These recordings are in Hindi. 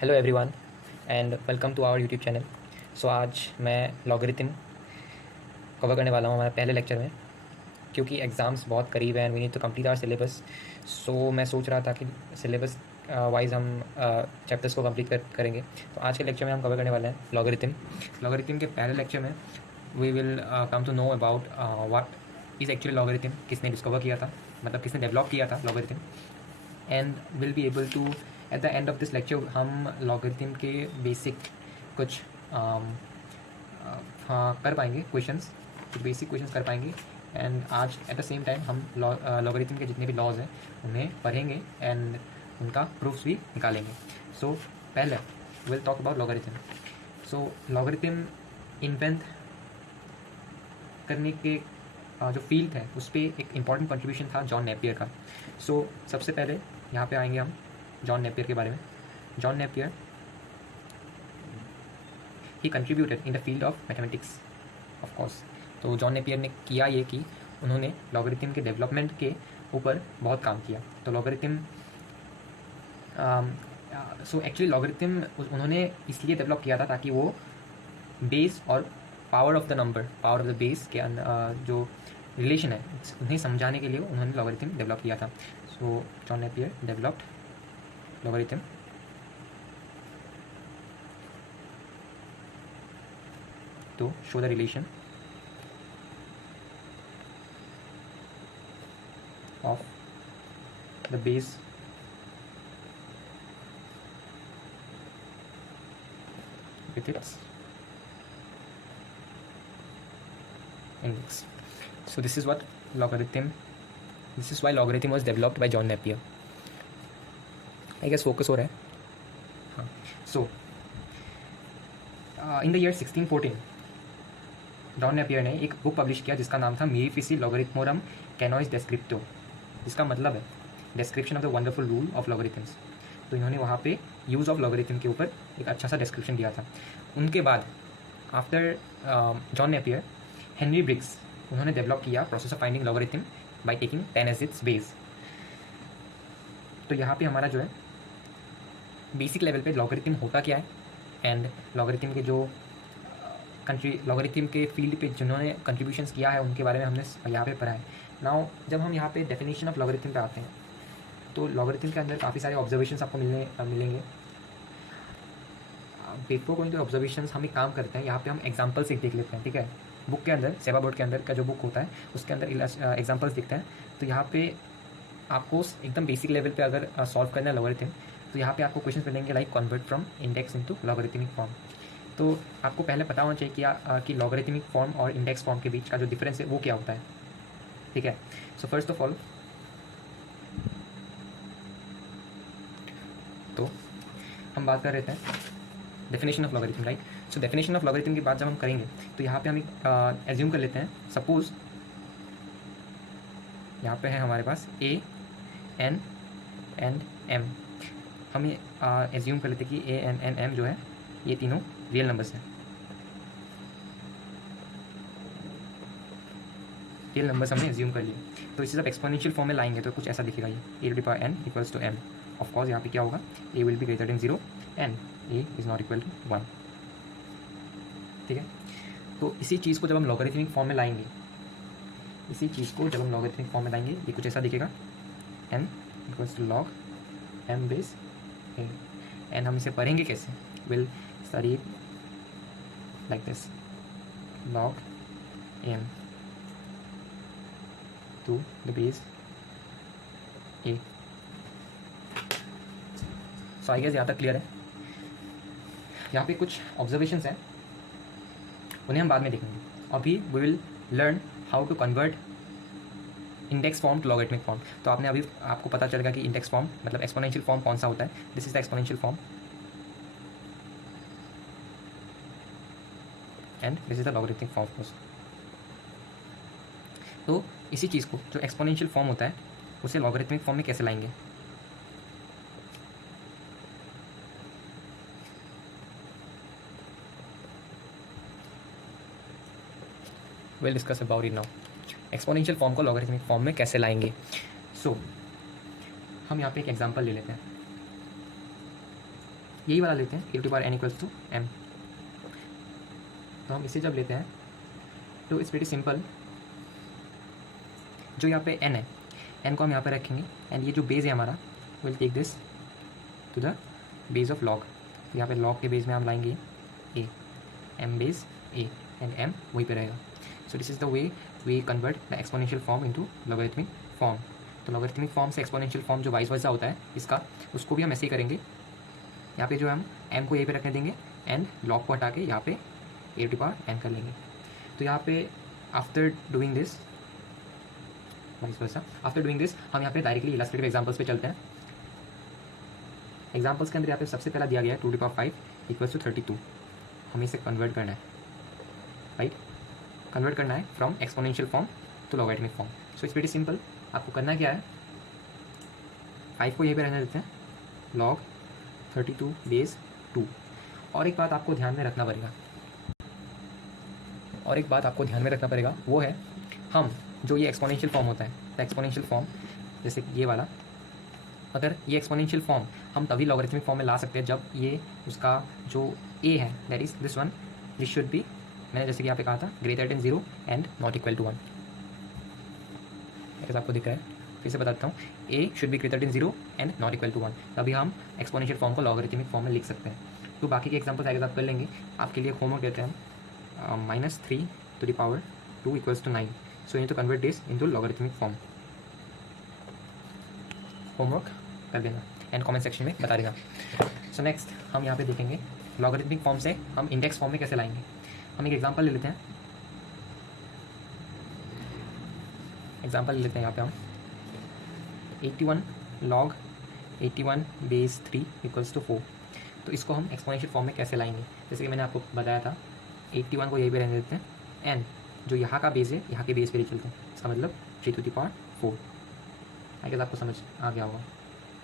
Hello everyone and welcome to our YouTube channel. So आज मैं लॉगरिथम कवर करने वाला हूँ हमारे पहले लेक्चर में, क्योंकि एग्ज़ाम्स बहुत करीब हैं and we need to complete our syllabus. So मैं सोच रहा था कि सिलेबस वाइज हम चैप्टर्स को कंप्लीट करेंगे। तो आज के लेक्चर में हम कवर करने वाले हैं लॉगरिथम के पहले लेक्चर में we will come to know about what is actually logarithm, किसने डिस्कवर किया था, मतलब किसने डेवलप किया था logarithm, and will be able to at the end of this lecture हम लॉगरिथम के बेसिक कुछ हाँ कर पाएंगे क्वेश्चंस, कुछ बेसिक क्वेश्चंस कर पाएंगे। एंड आज एट द सेम टाइम हम लॉगरिथम के जितने भी लॉज हैं उन्हें पढ़ेंगे एंड उनका प्रूफ्स भी निकालेंगे। सो पहले will talk about logarithm. So logarithm invent करने के जो फील्ड है उस पर एक इम्पॉर्टेंट कंट्रीब्यूशन था जॉन नेपियर का। सो सबसे पहले यहाँ पे आएंगे हम जॉन नेपियर के बारे में। John Napier he contributed in the field of mathematics of course. तो जॉन नेपियर ने किया ये कि उन्होंने लॉगरिथम के डेवलपमेंट के ऊपर बहुत काम किया। तो लॉगरिथम सो एक्चुअली लॉगरिथम उन्होंने इसलिए डेवलप किया था ताकि वो बेस और power of the number, power of the base के जो रिलेशन है उन्हें समझाने के लिए उन्होंने लॉगरिथम डेवलप किया था। सो John Napier developed logarithm to show the relation of the base with its index. So this is why logarithm was developed by John Napier. I guess focus हो रहा है हाँ। So in the year 1614 John Napier ने एक बुक पब्लिश किया जिसका नाम था मीरिफिसी लॉगरिथमोरम कैनोइस डेस्क्रिप्टो, जिसका मतलब है description of the wonderful rule of logarithms. तो इन्होंने वहाँ पे यूज़ ऑफ लॉगरिथम के ऊपर एक अच्छा सा डिस्क्रिप्शन दिया था। उनके बाद after John Napier Henry Briggs उन्होंने डेवलप किया process of finding logarithm by taking 10 as its base. तो यहाँ पे हमारा जो है बेसिक लेवल पे लॉगरिथम होता क्या है एंड लॉगरिथम के जो लॉगरिथम के फील्ड पे जिन्होंने कंट्रीब्यूशंस किया है उनके बारे में हमने यहाँ पे पढ़ा है। नाउ जब हम यहाँ पे डेफिनेशन ऑफ लॉगरिथम पे आते हैं तो लॉगरिथम के अंदर काफ़ी सारे ऑब्जर्वेशंस आपको मिलेंगे। बिफोर गोइंग टू ऑब्जर्वेशंस हम एक काम करते हैं, यहाँ पे हम एग्जाम्पल्स एक देख लेते हैं, ठीक है। बुक के अंदर सेवा बोर्ड के अंदर का जो बुक होता है उसके अंदर एग्जाम्पल्स दिखते हैं। तो यहाँ पे आपको एकदम बेसिक लेवल पे अगर सॉल्व करना है लॉगरिथम तो यहाँ पे आपको क्वेश्चन मिलेंगे like convert from index into logarithmic form. तो आपको पहले पता होना चाहिए कि लॉगरिथमिक फॉर्म और इंडेक्स फॉर्म के बीच का जो डिफरेंस है वो क्या होता है, ठीक है। सो फर्स्ट ऑफ ऑल तो हम बात कर रहे थे definition of logarithm, right. So definition of logarithm की बात जब हम करेंगे तो यहाँ पे हम एक एज्यूम कर लेते हैं, सपोज यहाँ पे है हमारे पास a n एंड m। हम ये एज्यूम कर लेते हैं कि a n एंड m जो है ये तीनों रियल नंबर्स हैं। रियल नंबर्स हमने एज्यूम कर लिए। तो इसे जब एक्सपोनेंशियल फॉर्म में लाएंगे तो कुछ ऐसा दिखेगा ये a to the power n equals to m। Of course यहाँ पे क्या होगा, a will be greater than 0 and a is not equal to 1, ठीक है। तो इसी चीज़ को जब हम लॉगरिथमिक फॉर्म में लाएंगे ये कुछ ऐसा दिखेगा, n equals to log m base a। And हम इसे पढ़ेंगे कैसे, will study it like this, log m to the base a। so I guess यहाँ तक क्लियर है। यहाँ पे कुछ ऑब्जर्वेशंस हैं उन्हें हम बाद में देखेंगे। अभी we will learn how to convert index form to logarithmic form. तो आपको पता चलेगा कि इंडेक्स फॉर्म मतलब एक्सपोनेंशियल फॉर्म कौन सा होता है। This is the exponential form and this is the logarithmic form course. तो इसी चीज़ को जो एक्सपोनेंशियल फॉर्म होता है उसे लॉगरिथमिक फॉर्म में कैसे लाएंगे, will discuss about it now. Exponential form को लॉगरिथमिक फॉर्म में कैसे लाएंगे। सो हम यहाँ पे एक एग्जांपल ले लेते हैं। यही वाला लेते हैं a to the power n equals to m. तो हम इसे जब लेते हैं तो इट्स वेरी सिंपल। जो यहाँ पे n है, n को हम यहाँ पे रखेंगे एंड ये जो बेस है हमारा, will take this to the base of log. तो यहाँ पे लॉग के बेस में हम लाएंगे a, m base a and m वहीं पे रहेगा। So this is the way we convert the exponential form into logarithmic form. तो लॉगरिथमिक फॉर्म से एक्सपोनेंशियल फॉर्म जो वाइस वर्सा होता है इसका, उसको भी हम ऐसे ही करेंगे। यहाँ पे जो हम m को यहीं पे रखने देंगे एंड लॉग को हटा के यहाँ पे a टू पावर n कर लेंगे। तो यहाँ पे after doing this vice versa, after doing this हम यहाँ पे डायरेक्टली इलस्ट्रेटिव एग्जांपल्स पे चलते हैं। एग्जांपल्स के अंदर यहाँ पे सबसे पहला दिया गया है 2 to the power 5 equals to 32। हमें इसे कन्वर्ट करना है, राइट, कन्वर्ट करना है from exponential form to logarithmic form. So it's very simple. आपको करना क्या है, 5 को यहीं पे रहने देते हैं, लॉग 32 बेस 2। और एक बात आपको ध्यान में रखना पड़ेगा, वो है हम जो ये एक्सपोनेंशियल फॉर्म होता है, द एक्सपोनेंशियल फॉर्म, जैसे ये वाला, अगर ये एक्सपोनेंशियल फॉर्म हम तभी लॉगरिथमिक फॉर्म में ला सकते हैं जब ये उसका जो a है, that is this one, this should be, मैंने जैसे कि यहाँ पे कहा था, greater than 0 and not equal to 1। ऐसा आपको दिख रहा है, फिर से बताता हूँ, a should be greater than 0 and not equal to 1, तभी हम एक्सपोनेंशियल फॉर्म को लॉगरिथमिक फॉर्म में लिख सकते हैं। तो बाकी के एग्जाम्पल्स आगे आप कर लेंगे। आपके लिए होमवर्क देते हैं हम -3 to the power 2 equals to 9। So you need to convert this into logarithmic form. Homework कर देना एंड कमेंट सेक्शन में बता देना। सो नेक्स्ट हम यहाँ पे देखेंगे लॉगरिथमिक फॉर्म से हम इंडेक्स फॉर्म में कैसे लाएंगे। हम एक एग्जांपल ले लेते हैं, यहाँ पे हम 81 log 81 बेस 3 इक्वल्स टू 4। तो इसको हम एक्सपोनेंशियल फॉर्म में कैसे लाएंगे, जैसे कि मैंने आपको बताया था, 81 को यहीं पे रहने देते हैं एंड जो यहाँ का बेस है, यहाँ के बेस पे ही चलते हैं, इसका मतलब 3 to the power 4। I guess आपको समझ आ गया होगा।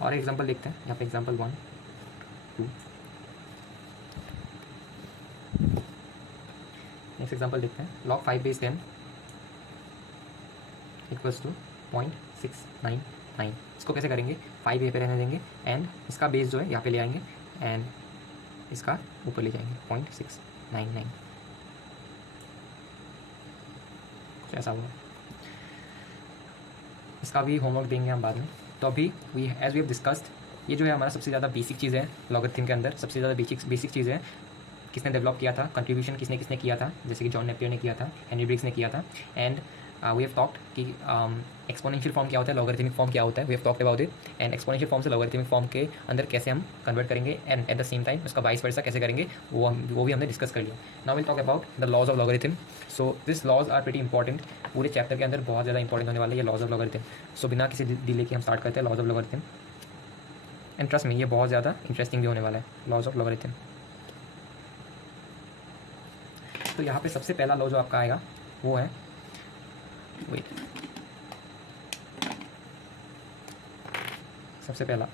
और एग्जांपल देखते हैं, यहाँ पे एग्जांपल 1 2। नेक्स्ट एग्जांपल देखते हैं, log 5 बेस 10 इक्वल्स टू 0.699। इसको कैसे करेंगे, 5 यहीं पे रहने देंगे एंड इसका बेस जो है यहाँ पे ले आएंगे एंड इसका ऊपर ले जाएंगे 0.699, कुछ ऐसा होगा। इसका भी होमवर्क देंगे हम बाद में। तो अभी एज वी हैव डिस्कस्ड, ये जो है हमारा सबसे ज़्यादा बेसिक चीज़ है लॉगरिथम के अंदर, सबसे ज़्यादा बेसिक चीज़ है। किसने डेवलप किया था, कंट्रीब्यूशन किसने किसने किया था, जैसे कि जॉन नेपियर ने किया था, हेनरी ब्रिग्स ने किया था। एंड वी हैव टॉक्ड कि एक्सपोनेंशियल फॉर्म क्या होता है, लॉगरिथमिक फॉर्म क्या होता है, we have talked about it. And exponential form से लॉगरिथमिक फॉर्म के अंदर कैसे हम कन्वर्ट करेंगे and at the same time उसका वाइस वर्सा कैसे करेंगे, वो भी हमने डिस्कस कर लिया। Now will talk about the laws of logarithm. So this laws are pretty important, पूरे चैप्टर के अंदर बहुत ज़्यादा इंपॉर्टेंट होने वाला है ये लॉज ऑफ लॉगरिथम। सो बिना किसी डिले के हम स्टार्ट करते हैं laws of logarithm. And trust में ये बहुत ज़्यादा इंटरेस्टिंग भी होने वाला है, लॉज ऑफ लॉगरिथम। तो यहाँ पे सबसे पहला लॉ जो आपका आएगा वो है, वेट, सबसे पहला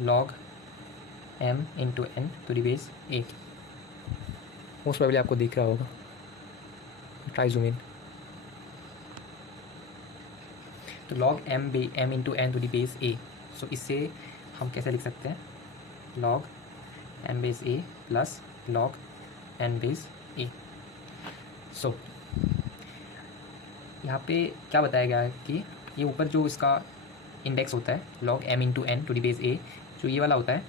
log m into n to the base a। Most probably आपको दिख रहा होगा, ट्राई जूम इन। तो log m into n to the base a। So इससे हम कैसे लिख सकते हैं, log m base a plus log n base a। So यहाँ पे क्या बताया गया है कि ये ऊपर जो इसका इंडेक्स होता है log m into n to the base a, जो ये वाला होता है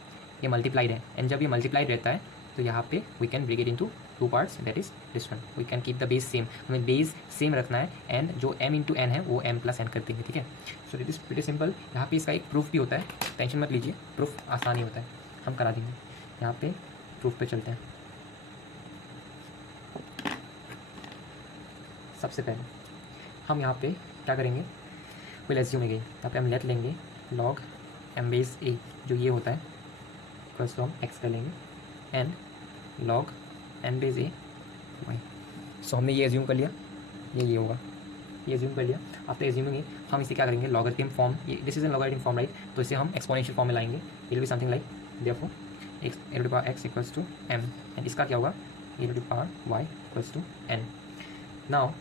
ये मल्टीप्लाइड है। एंड जब ये मल्टीप्लाइड रहता है तो यहाँ पे we can break it into 2 parts, that is this one. We can keep the base same, हमें बेस सेम रखना है एंड जो m इंटू एन है वो m प्लस एन कर देंगे, ठीक है। So it is pretty simple. यहाँ पे इसका एक प्रूफ भी होता है, टेंशन मत लीजिए, प्रूफ आसान ही होता है, हम करा देंगे। यहाँ पे प्रूफ पे चलते हैं। सबसे पहले हम यहाँ पे क्या करेंगे, विल एज्यूम अगेन, यहाँ पे हम लेट लेंगे log m बेस a, जो ये होता है प्लस तो हम x कर लेंगे and log n base a y। सो हमने ये एज्यूम कर लिया, ये होगा, ये एज्यूम कर लिया। आफ्टर एज्यूमिंग हम इसे क्या करेंगे, लॉगरिथम फॉर्म, ये this is an logarithm form right, तो इसे हम एक्सपोनेंशियल फॉर्म में लाएंगे। It will be something like therefore x e to the power x equals to m and इसका क्या होगा, e to the power y equals to n। Now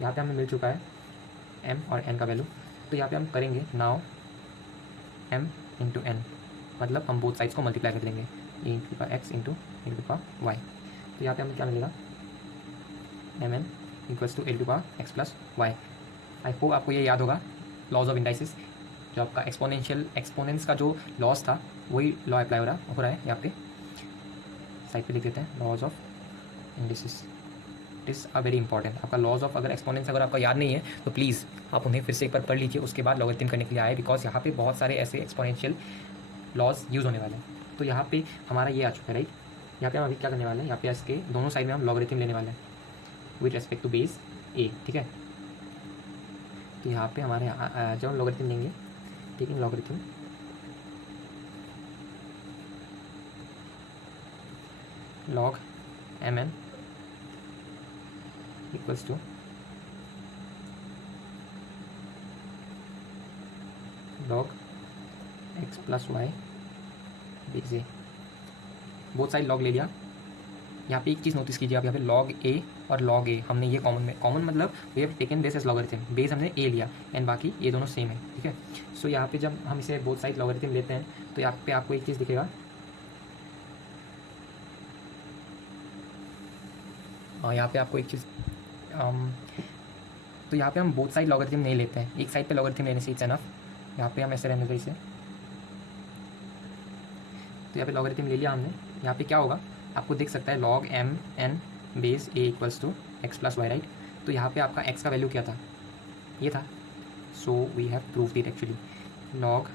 यहाँ पे हमें मिल चुका है m और n का वैल्यू, तो यहाँ पे हम करेंगे नाउ m इंटू एन मतलब हम बोथ साइड्स को मल्टीप्लाई कर देंगे, a into power x into a to power y. तो यहाँ पे हमें क्या मिलेगा, m n equals to a to power x plus y. I hope आपको ये याद होगा लॉज ऑफ इंडाइसिस, जो आपका एक्सपोनेंट्स का जो लॉस था वही लॉ अप्लाई हो रहा है यहाँ पे। साइड पे लिख देते हैं laws of indices, it is a very important. आपका लॉज ऑफ अगर एक्सपोनेंट्स अगर आपका याद नहीं है तो प्लीज़ आप उन्हें फिर से एक बार पढ़ लीजिए, उसके बाद लॉगरिथम करने के लिए आए, बिकॉज यहाँ पे बहुत सारे ऐसे एक्सपोनेंशियल लॉज यूज़ होने वाले हैं। तो यहाँ पे हमारा ये आ चुका है, राइट। यहाँ पे हम अभी क्या करने वाले हैं, यहाँ पे इसके दोनों साइड में हम लॉगरिथम लेने वाले हैं with respect to base a, ठीक है। तो यहाँ पे हमारे जब हम लॉगरिथम लेंगे, ठीक है, logarithm log m n equals to log x plus y base a. Both side log ले लिया। यहाँ पे एक चीज़ नोटिस कीजिए आप, यहाँ पे लॉग ए और लॉग ए हमने ये कॉमन मतलब we have taken this as logarithm, base हमने ए लिया एंड बाकी ये दोनों सेम है, ठीक है। सो यहाँ पे जब हम इसे बोथ साइड लॉगरिथम लेते हैं तो यहाँ पे आपको एक चीज़ दिखेगा, यहाँ पे आपको एक चीज़ तो यहाँ पे हम बोथ साइड लॉगरिथम नहीं लेते हैं, एक साइड पे लॉगरिथम लेने से इट्स एनफ। यहाँ पे हम ऐसे रहने दो इसे, तो यहाँ पे लॉगरिथम ले लिया हमने। यहाँ पे क्या होगा आपको दिख सकता है log m n base a equals to x plus y, right. तो यहाँ पे आपका एक्स का वैल्यू क्या था, ये था। So we have proved it actually, log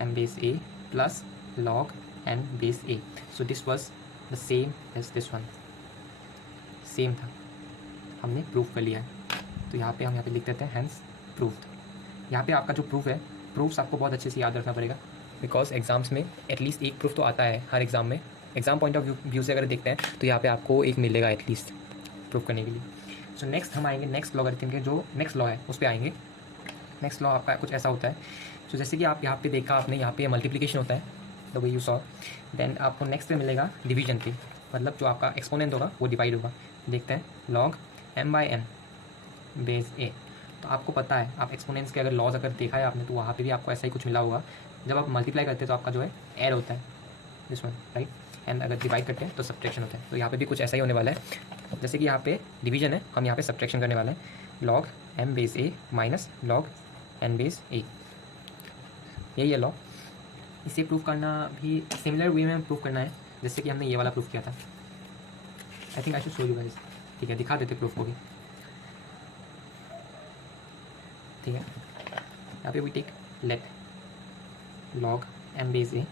m base a plus log n base a. So this was the same as this one, same था, हमने प्रूव कर लिया है। तो यहाँ पे हम यहाँ पे लिख देते हैं हैंस प्रूव्ड। यहाँ पे आपका जो प्रूफ है, प्रूफ्स आपको बहुत अच्छे से याद रखना पड़ेगा, बिकॉज एग्जाम्स में एटलीस्ट एक प्रूफ तो आता है हर एग्जाम में। एग्जाम पॉइंट ऑफ व्यू से अगर देखते हैं तो यहाँ पे आपको एक मिलेगा एटलीस्ट प्रूफ करने के लिए। सो नेक्स्ट हम आएंगे नेक्स्ट लॉगरिथम के जो नेक्स्ट लॉ है उस पर आएंगे। नेक्स्ट लॉ आपका कुछ ऐसा होता है, तो जैसे कि आप यहाँ पे देखा आपने, यहाँ पे मल्टीप्लिकेशन होता है the way you saw, then आपको नेक्स्ट पे मिलेगा डिवीजन पे, मतलब जो आपका एक्सपोनेंट होगा वो डिवाइड होगा। देखते हैं log m by n base a. तो आपको पता है, आप एक्सपोनेंट्स के अगर लॉज अगर देखा है आपने तो वहाँ पे भी आपको ऐसा ही कुछ मिला होगा। जब आप मल्टीप्लाई करते हैं तो आपका जो है ऐड होता है दिस वन, राइट, एंड अगर डिवाइड करते हैं तो सब्ट्रैक्शन होता है। तो यहाँ पे भी कुछ ऐसा ही होने वाला है, जैसे कि यहाँ पे डिवीजन है, हम यहाँ पे सब्ट्रैक्शन करने वाले हैं। Log m base a minus log n base ए, यही है लॉ। इसे प्रूव करना भी सिमिलर वे में प्रूव करना है जैसे कि हमने ये वाला प्रूफ किया था। I think I should show you guys, ठीक है, दिखा देते प्रूफ को भी, ठीक है। यहाँ पे we take let log m base a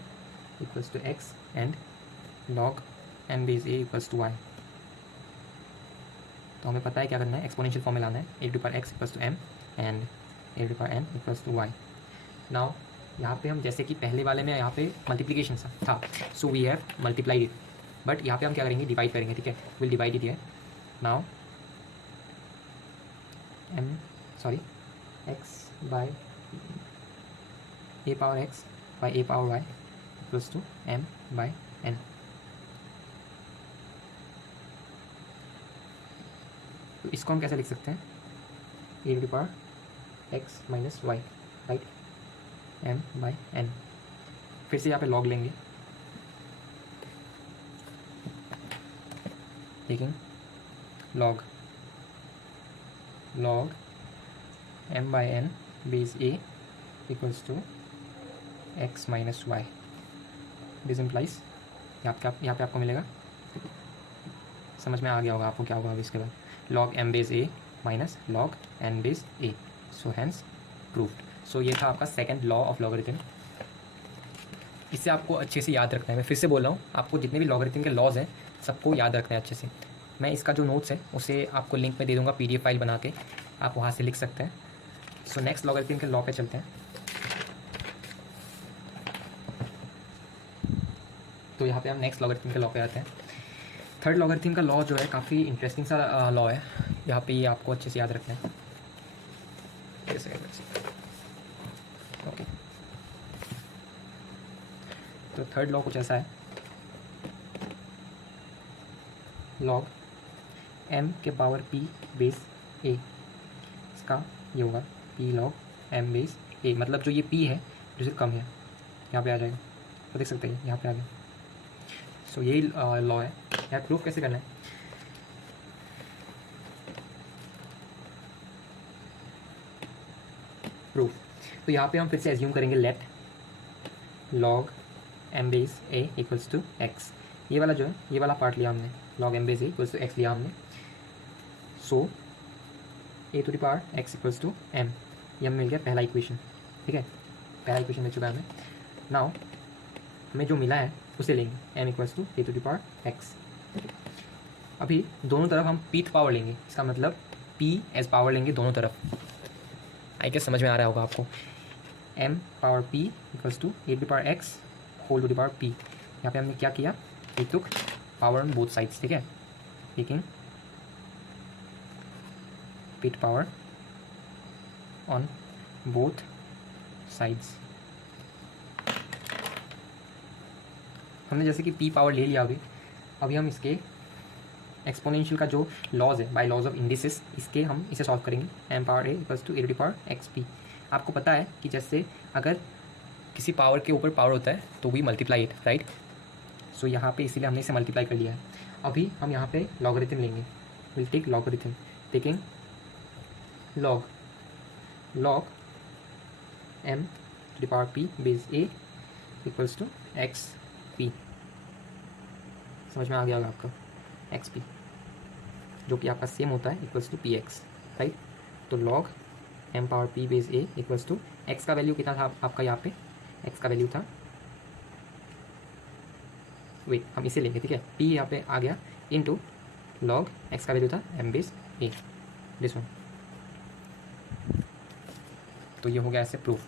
equals to x and log m base a equals to y। तो हमें पता है क्या करना है, एक्सपोनेंशियल फॉर्म में लाना है, a to power x equals to m and a to power n equals to y. Now यहाँ पे हम जैसे कि पहले वाले में यहाँ पे मल्टीप्लिकेशन था, so we have multiplied it, but यहाँ पे हम क्या करेंगे, डिवाइड करेंगे, ठीक है। Will divide it here. Now x by a power x by a power y equals to m by n। तो इसको हम कैसे लिख सकते हैं, a to power x minus y, right, m by n। फिर से यहाँ पे log लेंगे, लेकिन log m by n base a equals to x minus y. This implies यहाँ पे आपको मिलेगा, समझ में आ गया होगा आपको क्या होगा अभी इसके बाद, log m base a minus log n base a. So hence proved. So ये था आपका सेकंड लॉ ऑफ लॉगरिथम। इससे आपको अच्छे से याद रखना है। मैं फिर से बोल रहा हूँ, आपको जितने भी लॉगरिथम के लॉज हैं सबको याद रखना है अच्छे से। मैं इसका जो नोट्स है उसे आपको लिंक में दे दूँगा, PDF फाइल बना के आप वहाँ से लिख सकते हैं। सो नेक्स्ट लॉगरिथम के लॉ पे चलते हैं। तो यहाँ पे हम नेक्स्ट लॉगरिथम के लॉ पे आते हैं। थर्ड लॉगरिथम का लॉ जो है काफ़ी इंटरेस्टिंग सा लॉ है, यहाँ पे ये आपको अच्छे से याद रखना है। ओके, तो थर्ड लॉ कुछ ऐसा है, लॉग m के पावर p बेस a, इसका ये होगा p log m base a, मतलब जो ये p है जो से कम है यहाँ पे आ जाएगा, तो देख सकते हैं यहाँ पे आ गया। सो यही लॉ है। यार प्रूफ कैसे करना है, प्रूफ, तो यहाँ पे हम फिर से एज्यूम करेंगे let log m base a equals to x. ये वाला जो है, ये वाला पार्ट लिया हमने, log m base a equals to x लिया हमने। So a to the power x equals to m, ये हमें मिल गया पहला इक्वेशन। ठीक है, पहला इक्वेशन मिल चुका है हमें। नाउ हमें जो मिला है उसे लेंगे, m equals to a to the power x. अभी दोनों तरफ हम पीथ पावर लेंगे, इसका मतलब पी एज पावर लेंगे दोनों तरफ। आई गेस समझ में आ रहा होगा आपको। M power p equals to a to the power x whole to the power p. यहाँ पे हमने क्या किया, we took power on both sides. ठीक है, taking pit power on both sides। हमने जैसे कि p पावर ले लिया। अभी हम इसके एक्सपोनेंशियल का जो लॉज है, बाय लॉज ऑफ इंडिसेस, इसके हम इसे सॉल्व करेंगे। M power a equals to a to the power x p. आपको पता है कि जैसे अगर किसी पावर के ऊपर पावर होता है तो वी मल्टीप्लाई इट, राइट। सो यहाँ पे इसीलिए हमने इसे मल्टीप्लाई कर लिया है। अभी हम यहाँ पे लॉगरिथम लेंगे, will take logarithm, taking log m to the power p base a equals to x p। समझ में आ गया होगा आपका, एक्स पी जो कि आपका सेम होता है equals to p x, right. तो log m power p base a equals to x का वैल्यू कितना था आपका, यहाँ पे x का वैल्यू था, वेट हम इसे लेंगे। ठीक है, p यहाँ पे आ गया इनटू log x का वैल्यू था m base a, this one. तो ये हो गया ऐसे प्रूफ।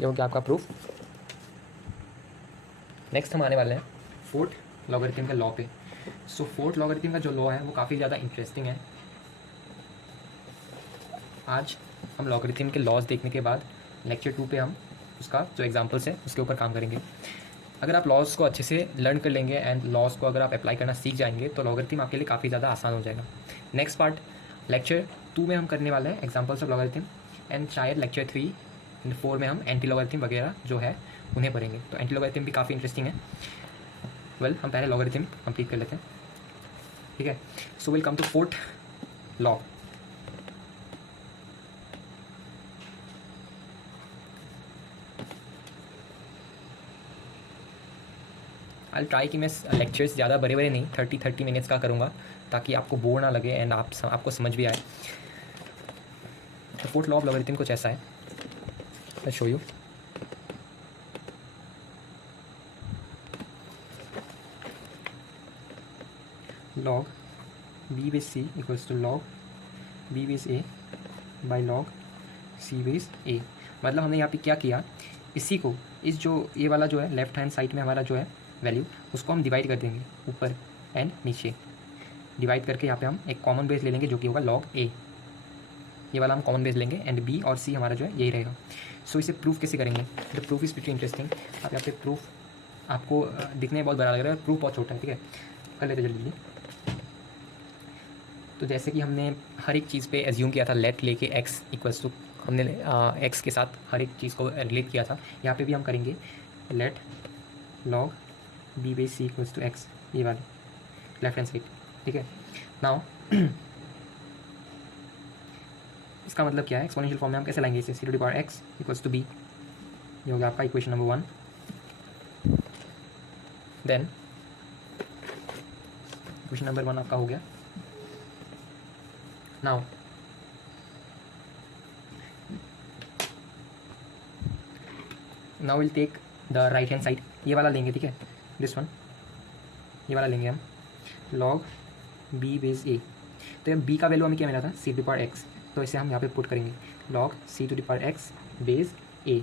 ये हो गया आपका प्रूफ। नेक्स्ट हम आने वाले हैं फोर्थ लॉगरिथम के लॉ पे। सो फोर्थ लॉगरिथम का जो लॉ है वो काफ़ी ज़्यादा इंटरेस्टिंग है। आज हम लॉगरिथम के लॉज देखने के बाद लेक्चर 2 पे हम उसका जो एग्जांपल्स है उसके ऊपर काम करेंगे। अगर आप लॉज को अच्छे से लर्न कर लेंगे एंड लॉज को अगर आप अप्लाई करना सीख जाएंगे तो लॉगरिथम आपके लिए काफ़ी ज़्यादा आसान हो जाएगा। नेक्स्ट पार्ट लेक्चर 2 में हम करने वाले हैं एग्जांपल्स ऑफ लॉगरिथम, एंड शायद लेक्चर 3 एंड 4 में हम एंटी लॉगरिथम वगैरह जो है उन्हें पढ़ेंगे। तो एंटी लॉगरिथम भी काफ़ी इंटरेस्टिंग है। वेल हम पहले लॉगरिथम कंप्लीट कर लेते हैं। ठीक है, so will come to fourth law. I try कि मैं लेक्चर्स ज़्यादा बड़े बड़े नहीं 30 मिनट्स का करूँगा ताकि आपको बोर ना लगे एंड आपको समझ भी आए। तो फोर्थ लॉ ऑफ लॉगरिथम कुछ ऐसा है, I show you. log b base c equals to log b base a by log c base a। मतलब हमने यहाँ पे क्या किया, इसी को इस जो ये वाला जो है लेफ्ट हैंड साइड में हमारा जो है वैल्यू, उसको हम डिवाइड कर देंगे ऊपर एंड नीचे। डिवाइड करके यहाँ पे हम एक कॉमन बेस ले लेंगे जो कि होगा log a। ये वाला हम कॉमन बेस लेंगे एंड b और c हमारा जो है यही रहेगा। सो इसे प्रूफ कैसे करेंगे, the proof is pretty interesting. आप यहाँ पे प्रूफ आपको दिखने में बहुत बड़ा लग रहा है, प्रूफ बहुत छोटा है। ठीक है, कर लेते जल्दी। तो जैसे कि हमने हर एक चीज़ पे एज्यूम किया था लेट लेके एक्स इक्वल्स टू, हमने एक्स के साथ हर एक चीज़ को रिलेट किया था। यहाँ पे भी हम करेंगे let log b base c equals to x, ये वाली लेफ्ट हैंड साइड। ठीक है, नाउ इसका मतलब क्या है, एक्सपोनेंशियल फॉर्म में हम कैसे लाएंगे इसे, c to the power x equals to b. ये हो गया आपका equation number 1। Then equation number 1 आपका हो गया। Now will take the right hand side, ये वाला लेंगे। ठीक है, दिस वन, ये वाला लेंगे हम log b बेस a। तो b का वैल्यू हमें क्या मिला था, c टू पावर x, तो इसे हम यहाँ पे पुट करेंगे log c to power x base a।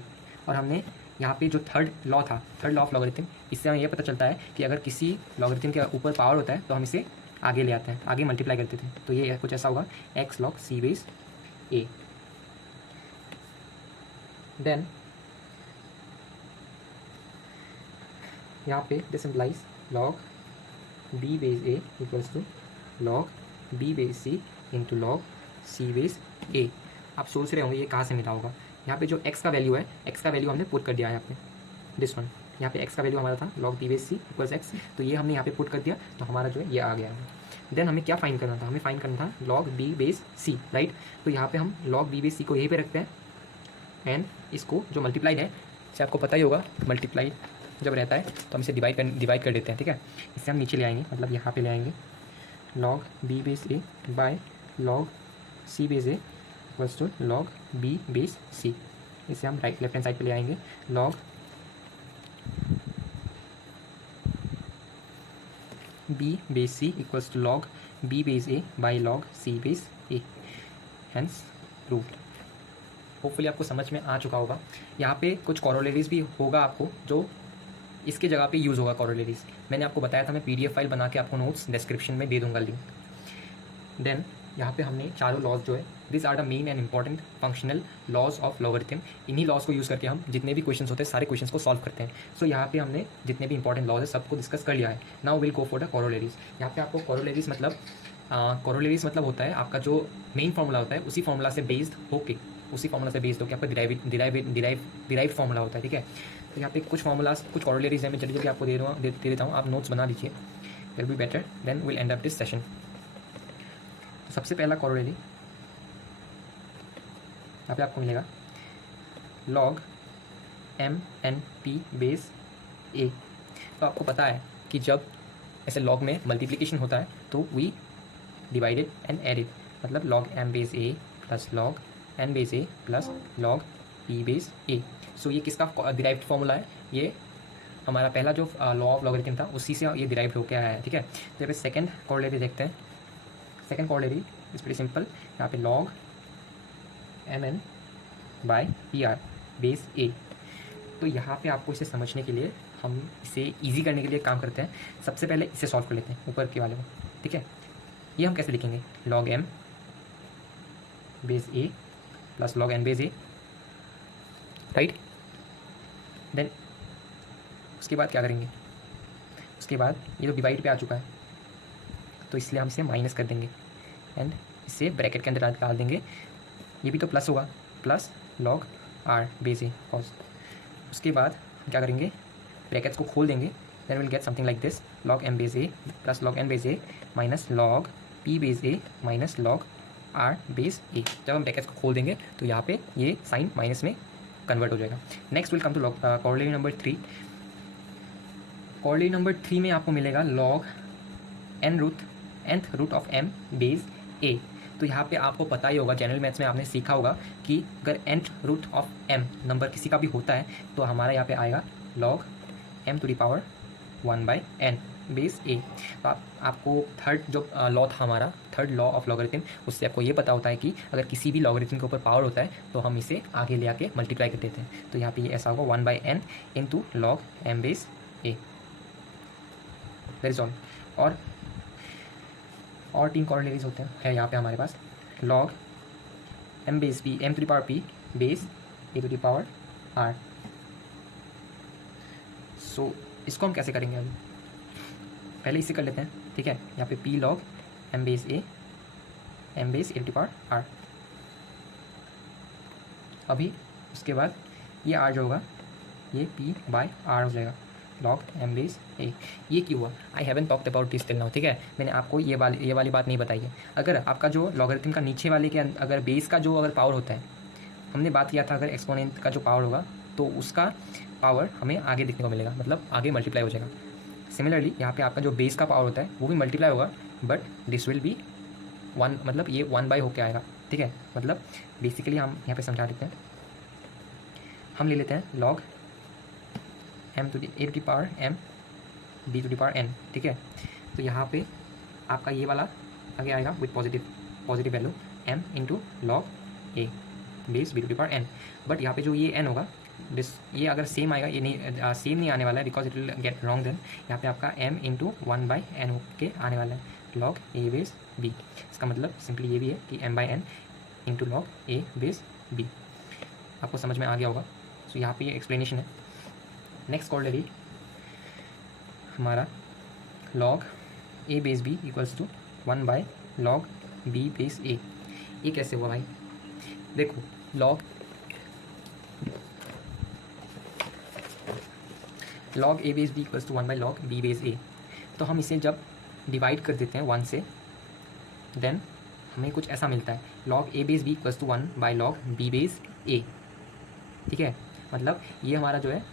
और हमने यहाँ पे जो थर्ड लॉ था, थर्ड लॉ ऑफ लॉगरिथम, इससे हमें ये पता चलता है कि अगर किसी लॉगरिथम के ऊपर पावर होता है तो हम इसे आगे ले आते हैं, आगे मल्टीप्लाई करते थे। तो ये कुछ ऐसा होगा x log c base a। Then यहाँ पे this implies log b base a equals to log b base c into log c base a. आप सोच रहे होंगे ये कहाँ से मिला होगा। यहाँ पे जो x का वैल्यू है, x का वैल्यू हमने पुट कर दिया है यहाँ पे, दिस वन। यहाँ पे x का वैल्यू हमारा था log b base c equals x, तो ये हमने यहाँ पे पुट कर दिया, तो हमारा जो है ये आ गया है। देन हमें क्या फाइंड करना था, हमें फाइंड करना था log b base c, right. तो यहाँ पे हम log b बेस c को यहीं पे रखते हैं, एंड इसको जो मल्टीप्लाइड है, से आपको पता ही होगा मल्टीप्लाइड जब रहता है तो हम इसे डिवाइड कर देते हैं, ठीक है। इससे हम नीचे ले आएंगे, मतलब यहाँ पे ले आएंगे log b base a by log c base a equals to log b base c। इसे हम लेफ्ट हैंड साइड पे ले आएंगे, log b base c equals to log b base a by log c base a, hence proved. Hopefully आपको समझ में आ चुका होगा। यहाँ पे कुछ कॉरोलरीज भी होगा आपको जो इसके जगह पे यूज़ होगा कॉरोलरीज। मैंने आपको बताया था मैं PDF फाइल बना के आपको नोट्स डिस्क्रिप्शन में दे दूंगा लिंक। देन यहाँ पे हमने चारों लॉज जो है, this are the main and important functional laws of logarithm. इन्हीं लॉज को यूज़ करके हम जितने भी क्वेश्चंस होते हैं सारे क्वेश्चंस को सॉल्व करते हैं। सो यहाँ पे हमने जितने भी इंपॉर्टेंट लॉज है सबको डिस्कस कर लिया है। Now will go for the corollaries. यहाँ पे आपको कॉरोलरीज मतलब होता है आपका जो मेन फॉर्मूला होता है उसी फॉर्मूला से बेस्ड होके आपका डिराइव फॉर्मूला होता है, ठीक है। तो यहाँ पे कुछ फॉर्मूलाज, कुछ कॉरोलरीज हैं, मैं जल्दी आपको दे देता हूँ, आप नोट्स बना लीजिए, will be better, then will end up this session. सबसे पहला कॉरोलरी यहाँ पे आपको मिलेगा log m(n)p बेस a। तो आपको पता है कि जब ऐसे log में मल्टीप्लिकेशन होता है तो वी डिवाइडेड एंड एडेड, मतलब log m base a plus log n base a plus log p base a। सो ये किसका डिराइव्ड फॉर्मूला है, ये हमारा पहला जो लॉ ऑफ लॉगरिथम था उसी से ये डिराइव्ड होकर आया है, ठीक है। तो यहाँ पे सेकेंड कॉरोलरी देखते हैं। Second corollary is pretty simple, यहाँ पे log mn by pr base a। तो यहाँ पे आपको इसे समझने के लिए, हम इसे इजी करने के लिए काम करते हैं। सबसे पहले इसे सॉल्व कर लेते हैं, ऊपर के वाले को, ठीक है। ये हम कैसे लिखेंगे, log m base a plus log n base a, right. Then उसके बाद क्या करेंगे, उसके बाद ये तो डिवाइड पे आ चुका है तो इसलिए हम इसे माइनस कर देंगे एंड इसे ब्रैकेट के अंदर डाल देंगे। ये भी तो प्लस होगा, plus log r base a कॉस। उसके बाद क्या करेंगे, ब्रैकेट्स को खोल देंगे, then will get something like this, log m base a plus log n base a minus log p base a minus log r base a। जब हम ब्रैकेट्स को खोल देंगे तो यहाँ पे ये साइन माइनस में कन्वर्ट हो जाएगा। Next will come to corollary number 3। Corollary number 3 में आपको मिलेगा log nth root of m base a। तो यहाँ पे आपको पता ही होगा, जनरल मैथ्स में आपने सीखा होगा कि अगर nth root of m number किसी का भी होता है तो हमारा यहाँ पे आएगा log m to the power 1/n base a। तो आपको थर्ड जो लॉ था हमारा, थर्ड लॉ ऑफ लॉगरिथम, उससे आपको ये पता होता है कि अगर किसी भी लॉगरिथम के ऊपर पावर होता है तो हम इसे आगे ले आके मल्टीप्लाई कर देते हैं। तो यहाँ पे ये ऐसा होगा 1/n into log m base a, that is all. और 3 कॉरोलरीज होते हैं, है यहाँ पे हमारे पास log m base p, m to the power p base a to the power r। So इसको हम कैसे करेंगे, अभी पहले इसे कर लेते हैं, ठीक है। यहाँ पे p log m base a to the power r। अभी उसके बाद ये r जो होगा ये p बाय r हो जाएगा, log m बेस a। ये क्यों हुआ, I haven't talked about this till now, ठीक है। मैंने आपको ये वाली बात नहीं बताई है। अगर आपका जो लॉगरिथम का नीचे वाले के अगर बेस का जो अगर पावर होता है, हमने बात किया था अगर एक्सपोनेंट का जो पावर होगा तो उसका पावर हमें आगे दिखने को मिलेगा, मतलब आगे मल्टीप्लाई हो जाएगा। सिमिलरली यहाँ पे आपका जो बेस का पावर होता है वो भी मल्टीप्लाई होगा, बट दिस विल बी 1, मतलब ये 1 होके आएगा, ठीक है। मतलब बेसिकली हम यहाँ पे समझा देते हैं, हम ले लेते हैं log m to the a to the power m b to the power n, ठीक है। तो यहाँ पे आपका ये वाला आगे आएगा with positive value m into log a base b to the power n। But यहाँ पे जो ये n होगा ये अगर सेम आएगा, ये नहीं सेम नहीं आने वाला है, because it will get wrong. Then यहाँ पे आपका m इंटू 1/n होके आने वाला है log a बेस b। इसका मतलब सिंपली ये भी है कि m/n into log a base b। आपको समझ में आ गया होगा। सो यहाँ पे ये एक्सप्लेनेशन है। नेक्स्ट कॉरोलरी हमारा log a base b equals to 1/log b base a। ये कैसे हुआ भाई? देखो log a base b equals to 1 by log b base a. तो हम इसे जब डिवाइड कर देते हैं 1 से, देन हमें कुछ ऐसा मिलता है, log a base b equals to 1 by log b base a. ठीक है, मतलब ये हमारा जो है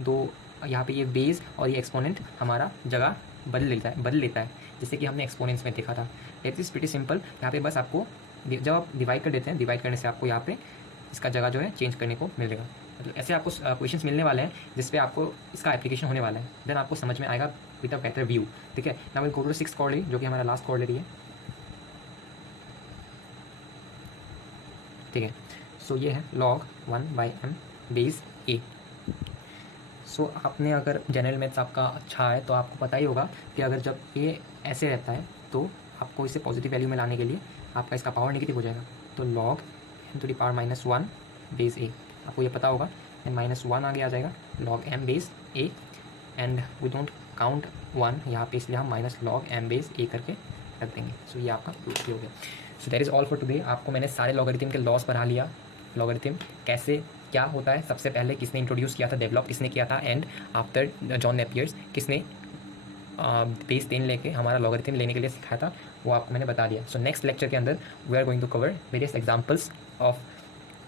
दो, यहाँ पे ये बेस और ये एक्सपोनेंट हमारा जगह बदल लेता है जैसे कि हमने एक्सपोनेंट्स में देखा था। It is pretty simple. यहाँ पे बस आपको जब आप डिवाइड कर देते हैं, डिवाइड करने से आपको यहाँ पे इसका जगह जो है चेंज करने को मिलेगा। मतलब ऐसे आपको क्वेश्चंस मिलने वाले हैं जिस पे आपको इसका एप्लीकेशन होने वाला है, देन आपको समझ में आएगा विद अ बेटर व्यू। ठीक है, now will go to 6th corollary जो कि हमारा लास्ट कॉर्डरी है। ठीक है, सो ये है log 1 by M base a. सो आपने अगर जनरल मैथ्स आपका अच्छा है तो आपको पता ही होगा कि अगर जब ये ऐसे रहता है तो आपको इसे पॉजिटिव वैल्यू में लाने के लिए आपका इसका पावर नेगेटिव हो जाएगा। तो log m to the power -1 base a, आपको ये पता होगा, एंड -1 आगे आ जाएगा log m base a, and we don't count 1 यहाँ पे, इसलिए हम minus log m base a करके रख देंगे। सो ये आपका प्रूफ हो गया। So that is all for today. आपको मैंने सारे लॉगरिथम के लॉस पढ़ा लिया, लॉगरिथम कैसे क्या होता है, सबसे पहले किसने इंट्रोड्यूस किया था, डेवलप किसने किया था, एंड आफ्टर जॉन नेपियर्स किसने बेस 10 लेके हमारा लॉगरिथम लेने के लिए सिखाया था, वो आपको मैंने बता दिया। सो नेक्स्ट लेक्चर के अंदर we are going to cover various examples of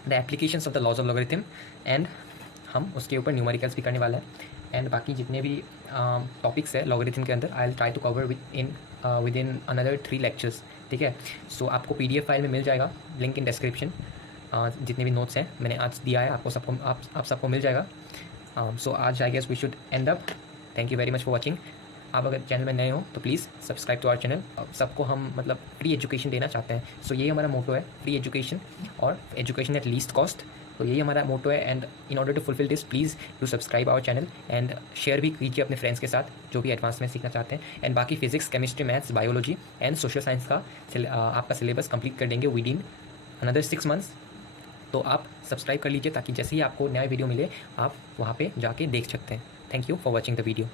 the applications of the laws of logarithm, and हम उसके ऊपर न्यूमेरिकल्स भी करने वाले हैं। एंड बाकी जितने भी टॉपिक्स है लॉगरिथम के अंदर I will try to cover within another 3 lectures. ठीक है, सो आपको PDF फाइल में मिल जाएगा, लिंक इन डिस्क्रिप्शन। जितने भी नोट्स हैं मैंने आज दिया है आपको, सबको आप सबको मिल जाएगा। सो आज I guess we should end up. Thank you very much for watching. आप अगर चैनल में नए हो तो please subscribe to our channel. सबको हम मतलब फ्री एजुकेशन देना चाहते हैं। सो यही हमारा मोटो है, फ्री एजुकेशन और एजुकेशन एट लीस्ट कॉस्ट। तो यही हमारा मोटो है, and in order to fulfil this please do subscribe our channel and share भी कीजिए अपने फ्रेंड्स के साथ जो भी एडवांस में सीखना चाहते हैं। एंड बाकी physics, chemistry, maths, biology and social science का आपका सिलेबस कंप्लीट कर देंगे विद इन अनदर 6 मंथ्स। तो आप सब्सक्राइब कर लीजिए ताकि जैसे ही आपको नया वीडियो मिले आप वहाँ पे जाके देख सकते हैं। Thank you for watching the video.